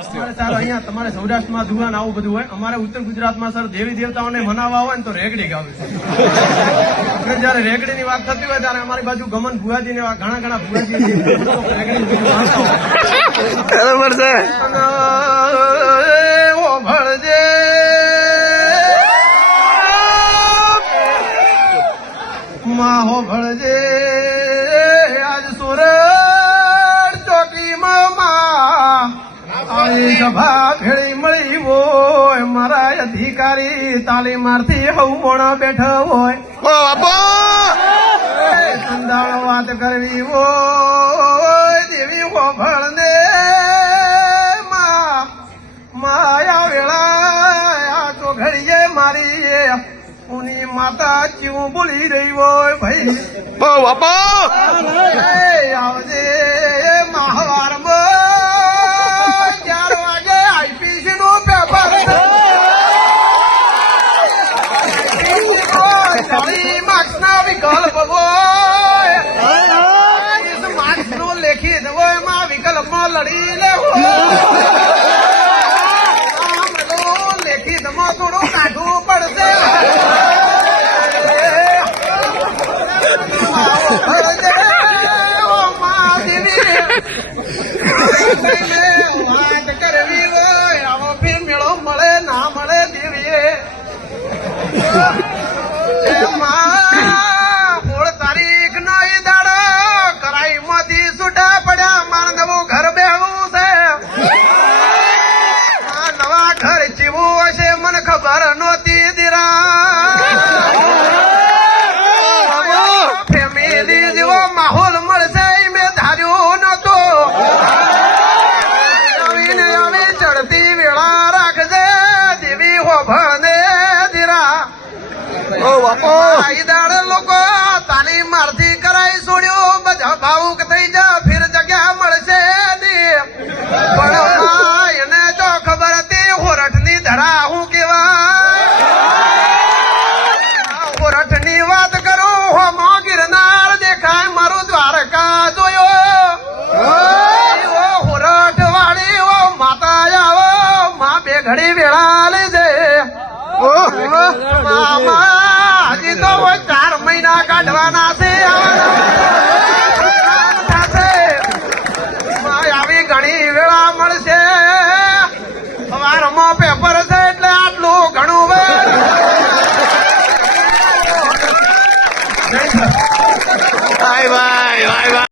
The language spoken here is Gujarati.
તમારે સૌરાષ્ટ્રમાં ધુવાન આવું બધું હોય, અમારે ઉત્તર ગુજરાતમાં સર દેવી દેવતાઓને મનાવવા હોય ને તો રેગડી ગાવે છે. જયારે રેગડી ની વાત થતી હોય ત્યારે અમારી બાજુ ગમન ભુવાજી ને ઘણા ભુવાજી રેગડી બરાબર છે. ભળજે માહો ભળજે આજ સુરત ચોકીમાં સભા ભેળી મળી હોય, મારા અધિકારી તાલીમાર્થી હવ મોણા બેઠા હોય, સંદાળ વાત કરવી હોય દેવી હો ભળને માયા વેળા તો ઘડીએ મારી ઉની માતા ચીવું બોલી રહી હોય ભાઈ આવજે મહાવારમાં 4 વાગે આઈપીસી નું પેપર માર્ક્સ ના વિકલ્પ હોય, માર્ક્સ નું લેખિત હોય એમાં વિકલ્પમાં લડી લેવું લેખિતમાં થોડું કાઢવું પડશે. વાત કરવી હોય આવો ફી મેળો મળે ના મળે દેવીએ 16 તારીખ નો ઈ દાડો કરાઈ માંથી છૂટા પડ્યા, મારે નવું ઘર બેહવું છે. નવા ઘર જીવું હશે મને ખબર નહોતી દીરા ફેમિલી જેવો માહોલ મળશે મેં ધાર્યું નતો. આવી ચડતી વેળા રાખજે દેવી હોભળને દીરા. દાડે લોકો તાલીમ મારથી કરાઈ છોડ્યું, બધા ભાવુક થઈ જા ફિર જગ્યા મળશે પણ એને તો ખબર હતી હોરઠ ની ધરા હું કેવાય. હોરઠ ની વાત કરું હોમો ગિરનાર દેખાય મારું દ્વારકા જોયો. હોરઠ વાળી ઓ માતા આવો માં બે ઘડી વેળા લેજે. હજી તો 4 મહિના કાઢવાના છે.